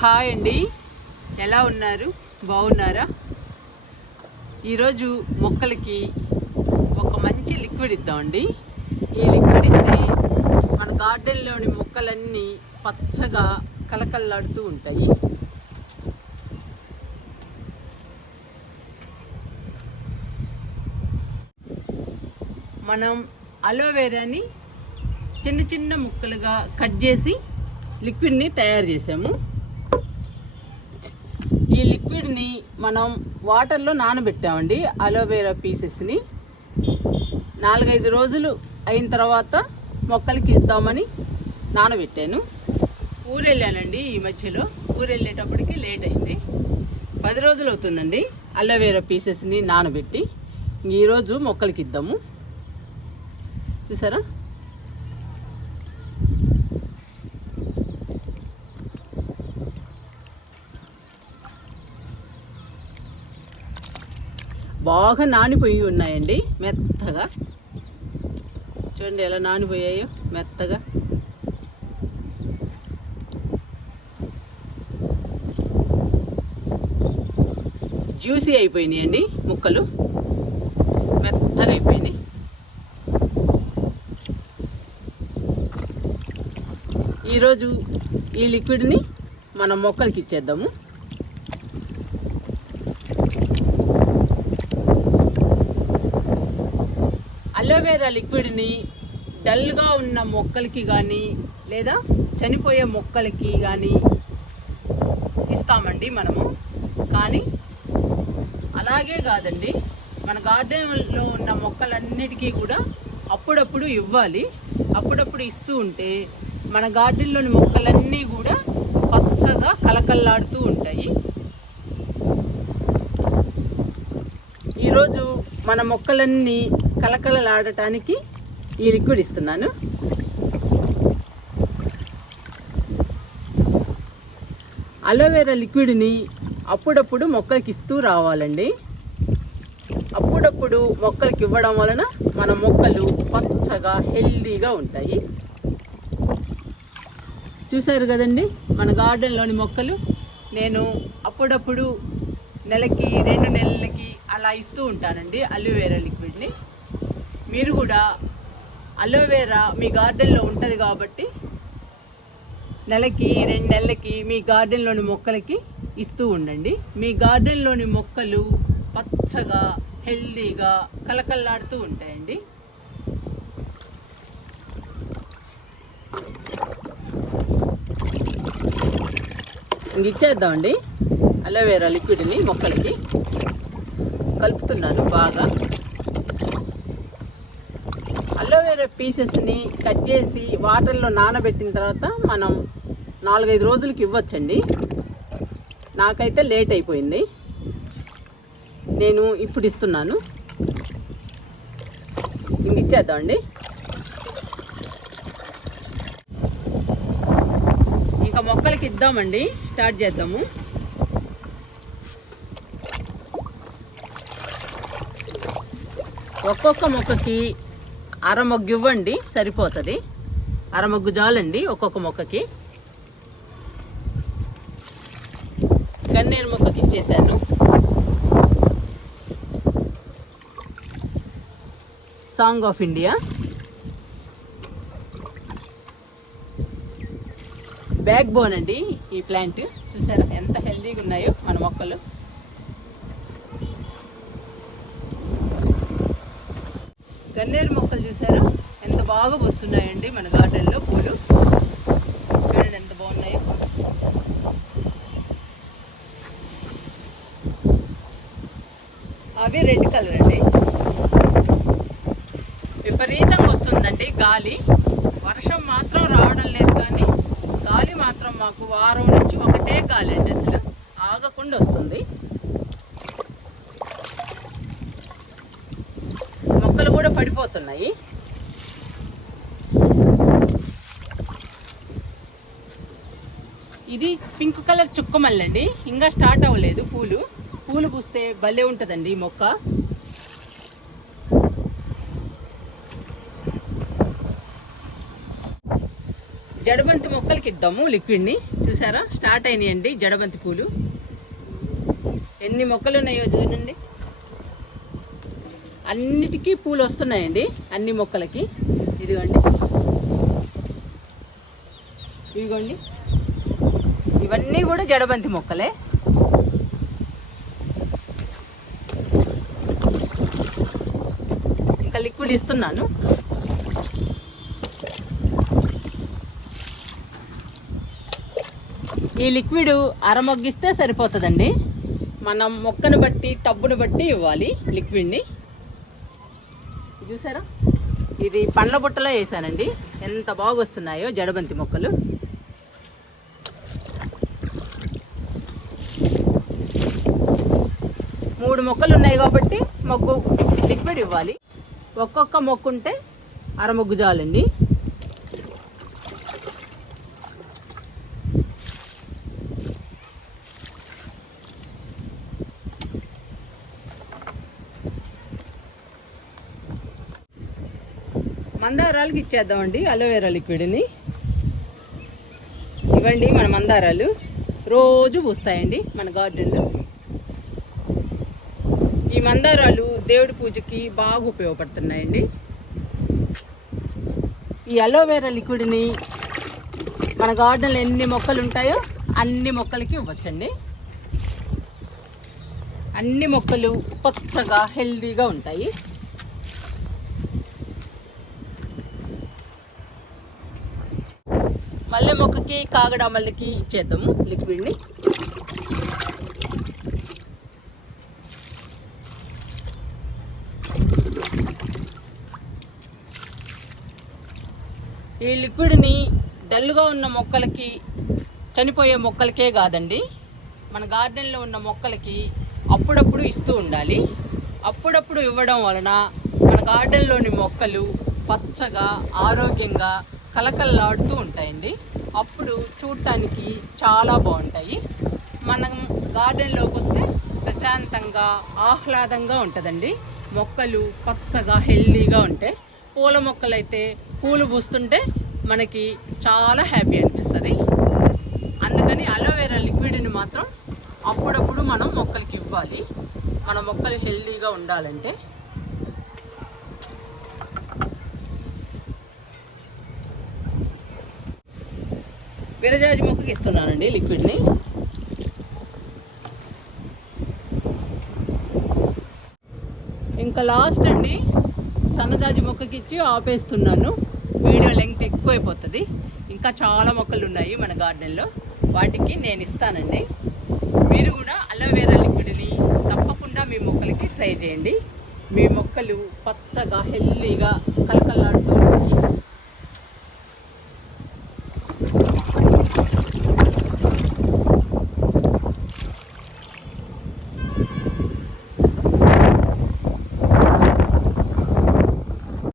Hi అండి, ఎలా ఉన్నారు? బాగున్నారా? ఈరోజు మొక్కలకి ఒక మంచి లిక్విడ్ ఇద్దామండి. ఈ లిక్విడ్ ఇస్తే మన గార్డెన్లోని మొక్కలన్నీ పచ్చగా కలకల్లాడుతూ ఉంటాయి. మనం అలోవెరాని చిన్న చిన్న ముక్కలుగా కట్ చేసి లిక్విడ్ని తయారు చేసాము. ఈ లిక్విడ్ని మనం వాటర్లో నానబెట్టామండి. అలోవెరా పీసెస్ని 4-5 రోజులు అయిన తర్వాత మొక్కలకి ఇద్దామని నానబెట్టాను. ఊరెళ్ళానండి. ఈ మధ్యలో ఊరెళ్ళేటప్పటికి లేట్ అయింది. 10 రోజులు అవుతుందండి అలోవెరా పీసెస్ని నానబెట్టి. ఈరోజు మొక్కలకి ఇద్దాము. చూసారా? బాగా నానిపోయి ఉన్నాయండి, మెత్తగా. చూడండి ఎలా నానిపోయాయో, మెత్తగా. జ్యూసీ అయిపోయినాయండి ముక్కలు, మెత్తగా అయిపోయినాయి. ఈరోజు ఈ లిక్విడ్ని మనం మొక్కలకి ఇచ్చేద్దాము. అలోవెరా లిక్విడ్ని డల్గా ఉన్న మొక్కలకి కానీ లేదా చనిపోయే మొక్కలకి కానీ ఇస్తామండి మనము. కానీ అలాగే కాదండి, మన గార్డెన్లో ఉన్న మొక్కలన్నిటికీ కూడా అప్పుడప్పుడు ఇవ్వాలి. అప్పుడప్పుడు ఇస్తూ ఉంటే మన గార్డెన్లోని మొక్కలన్నీ కూడా పచ్చగా కలకల్లాడుతూ ఉంటాయి. ఈరోజు మన మొక్కలన్నీ కలకలలాడటానికి ఈ లిక్విడ్ ఇస్తున్నాను. అలోవెరా లిక్విడ్ని అప్పుడప్పుడు మొక్కలకి ఇస్తూ రావాలండి. అప్పుడప్పుడు మొక్కలకి ఇవ్వడం వలన మన మొక్కలు పచ్చగా హెల్దీగా ఉంటాయి. చూసారు కదండి మన గార్డెన్లోని మొక్కలు. నేను అప్పుడప్పుడు నెలకి 2 నెలలకి అలా ఇస్తూ ఉంటానండి అలోవెరా లిక్విడ్ని. మీరు కూడా అలోవెరా మీ గార్డెన్లో ఉంటుంది కాబట్టి నెలకి 2 నెలలకి మీ గార్డెన్లోని మొక్కలకి ఇస్తూ ఉండండి. మీ గార్డెన్లోని మొక్కలు పచ్చగా హెల్దీగా కలకల్లాడుతూ ఉంటాయండి. ఇంక ఇచ్చేద్దామండి అలోవెరా లిక్విడ్ని మొక్కలకి. కలుపుతున్నాను బాగా. అలోవెరా పీసెస్ని కట్ చేసి వాటర్లో నానబెట్టిన తర్వాత మనం 4-5 రోజులకి ఇవ్వచ్చండి. నాకైతే లేట్ అయిపోయింది, నేను ఇప్పుడు ఇస్తున్నాను. ఇంక ఇచ్చేద్దామండి. ఇంకా మొక్కలకి ఇద్దామండి, స్టార్ట్ చేద్దాము. ఒక్కొక్క మొక్కకి అరమొగ్గు ఇవ్వండి, సరిపోతుంది. అరమొగ్గు చాలండి ఒక్కొక్క మొక్కకి. గన్నేరు మొక్కకి ఇచ్చేసాను. Song of India, back bone అండి ఈ ప్లాంట్. చూసారా ఎంత హెల్దీగా ఉన్నాయో మన మొక్కలు. గన్నేరు మొక్కలు చూసారా ఎంత బాగా వస్తున్నాయండి మన గార్డెన్లో పూలు. చూడండి ఎంత బాగున్నాయో. అవి రెడ్ కలర్ అండి. విపరీతంగా వస్తుందండి గాలి. వర్షం మాత్రం రావడం లేదు, కానీ గాలి మాత్రం మాకు వారం నుంచి ఒకటే గాలి అండి, అసలు ఆగకుండా వస్తుంది. మొక్కలు కూడా పడిపోతున్నాయి. ఇది పింక్ కలర్ చుక్కమల్లండి, ఇంకా స్టార్ట్ అవ్వలేదు పూలు. పూలు పూస్తే భలే ఉంటుందండి ఈ మొక్క. జడబంతి మొక్కలకి ఇద్దాము లిక్విడ్ని. చూసారా స్టార్ట్ అయినాయండి జడబంతి పూలు. ఎన్ని మొక్కలు ఉన్నాయో చూడండి. అన్నిటికీ పూలు వస్తున్నాయండి, అన్ని మొక్కలకి. ఇదిగోండి, ఇదిగోండి, ఇవన్నీ కూడా జడబంతి మొక్కలే. ఇంకా లిక్విడ్ ఇస్తున్నాను. ఈ లిక్విడ్ అరమొగ్గిస్తే సరిపోతుందండి. మనం మొక్కను బట్టి టబ్బును బట్టి ఇవ్వాలి లిక్విడ్ని. చూసారా, ఇది పండ్ల బుట్టలో వేసానండి. ఎంత బాగా వస్తున్నాయో జడబంతి మొక్కలు. మూడు మొక్కలు ఉన్నాయి కాబట్టి మొగ్గు లిక్విడ్ ఇవ్వాలి. ఒక్కొక్క మొక్కు ఉంటే అరమొగ్గు చాలండి. మందారాలకి ఇచ్చేద్దామండి అలోవెరా లిక్విడ్ని. ఇవ్వండి మన మందారాలు రోజు పూస్తాయండి మన గార్డెన్లో. ఈ మందారాలు దేవుడి పూజకి బాగా ఉపయోగపడుతున్నాయండి. ఈ అలోవెరా లిక్విడ్ని మన గార్డెన్లో ఎన్ని మొక్కలు ఉంటాయో అన్ని మొక్కలకి ఇవ్వచ్చండి. అన్ని మొక్కలు పచ్చగా హెల్దీగా ఉంటాయి. మల్లె మొక్కకి కాగడా మల్లెకి ఇచ్చేద్దాము లిక్విడ్ని. ఈ లిక్విడ్ని డల్గా ఉన్న మొక్కలకి, చనిపోయే మొక్కలకే కాదండి, మన గార్డెన్లో ఉన్న మొక్కలకి అప్పుడప్పుడు ఇస్తూ ఉండాలి. అప్పుడప్పుడు ఇవ్వడం వలన మన గార్డెన్లోని మొక్కలు పచ్చగా ఆరోగ్యంగా కలకల్లాడుతూ ఉంటాయండి. అప్పుడు చూడటానికి చాలా బాగుంటాయి. మనం గార్డెన్లోకి వస్తే ప్రశాంతంగా ఆహ్లాదంగా ఉంటుందండి. మొక్కలు పచ్చగా హెల్దీగా ఉంటాయి. పూల మొక్కలైతే పూలు పూస్తుంటే మనకి చాలా హ్యాపీ అనిపిస్తుంది. అందుకని అలోవెరా లిక్విడ్ని మాత్రం అప్పుడప్పుడు మనం మొక్కలకి ఇవ్వాలి, మన మొక్కలు హెల్దీగా ఉండాలంటే. విరజాజి మొక్కకి ఇస్తున్నానండి లిక్విడ్ని. ఇంకా లాస్ట్ అండి సన్నజాజి మొక్కకి ఇచ్చి ఆపేస్తున్నాను. వీడియో లెంగ్త్ ఎక్కువైపోతుంది. ఇంకా చాలా మొక్కలు ఉన్నాయి మన గార్డెన్లో, వాటికి నేను ఇస్తానండి. మీరు కూడా అలోవెరా లిక్విడ్ని తప్పకుండా మీ మొక్కలకి ట్రై చేయండి. మీ మొక్కలు పచ్చగా హెల్దీగా